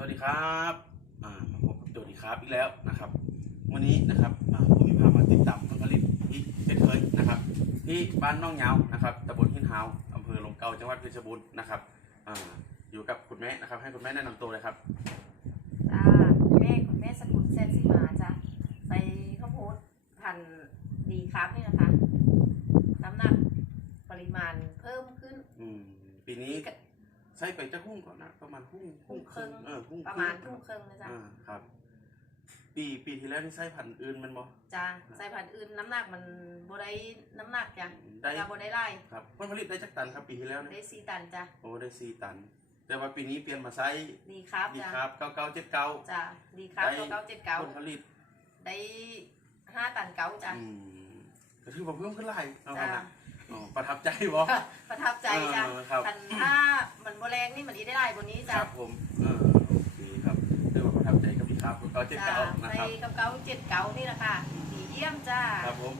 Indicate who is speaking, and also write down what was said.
Speaker 1: สวัสดีครับอ่ามาพบกับโจดีครับอีกแล้วนะครับ วันนี้นะครับอ่าผมมีพามาติดตามผลผลิตอีกเช่นเคยนะครับ ที่บ้านน้องเหงานะครับตำบลหินหาวอำเภอลมเกาจังหวัดเพชรบูรณ์นะครับอ่าอยู่กับคุณแม่นะครับ ให้คุณแม่แนะนำตัวเลยครับ
Speaker 2: จ้าแม่คุณแม่สกุลเซนซิมาจ้ะใส่ข้าวโพดพันธุ์ดีครับนี่นะคะน้ำหนักปริมาณเพิ่มขึ้น
Speaker 1: อืมปีนี้ ใช้ไปจะหุ้งก่อนนะประมาณหุ้ง
Speaker 2: หุ้งครึ่ง
Speaker 1: เออหุ้ง
Speaker 2: ประมาณทุ่มครึ่งนะจ๊ะ
Speaker 1: อ่าครับ ปีปีที่แล้วนี่ใช้พันธุ์อื่นแมันบ่
Speaker 2: จ้าใส่พันธุ์อื่นน้ำหนักมันบได้น้ำหนักจ้ะ
Speaker 1: ได้
Speaker 2: จ้าบได้ไล่
Speaker 1: ครับผลผลิตได้จักตันครับปีที่แล้วเนี่ย
Speaker 2: ได้สี่ตันจ้ะ
Speaker 1: โอ้ได้สี่ตัน แต่ว่าปีนี้เปลี่ยนมาใช้
Speaker 2: ดีครับ
Speaker 1: ดี
Speaker 2: จ้ะ
Speaker 1: ครับเก้าเก้าเจ็ดเก้า
Speaker 2: จ้ะดีครับ
Speaker 1: ได้
Speaker 2: ตัวเก้าเจ็ดเก้า
Speaker 1: ผลผลิต
Speaker 2: ได้ห้าตันเก้าจ้ะ
Speaker 1: อืมก็ถือว่าเพิ่มขึ้นหลายเอา
Speaker 2: จ้ะ
Speaker 1: ละอ๋อประทับใจบ่
Speaker 2: ประทับใจจ้ะ นี่มันอีได้ไล่บนนี้
Speaker 1: ค
Speaker 2: จ้ะ
Speaker 1: รับผมเออโอเคครับถือว่าประทับใจกับพี่ครับเก้าเจ็ด
Speaker 2: จ้ะ
Speaker 1: เก้านะ
Speaker 2: ใส่
Speaker 1: ครับ
Speaker 2: กับเก้าเจ็ดเก้านี่แหละค่ะดีเยี่ยมจ้า
Speaker 1: ครับผม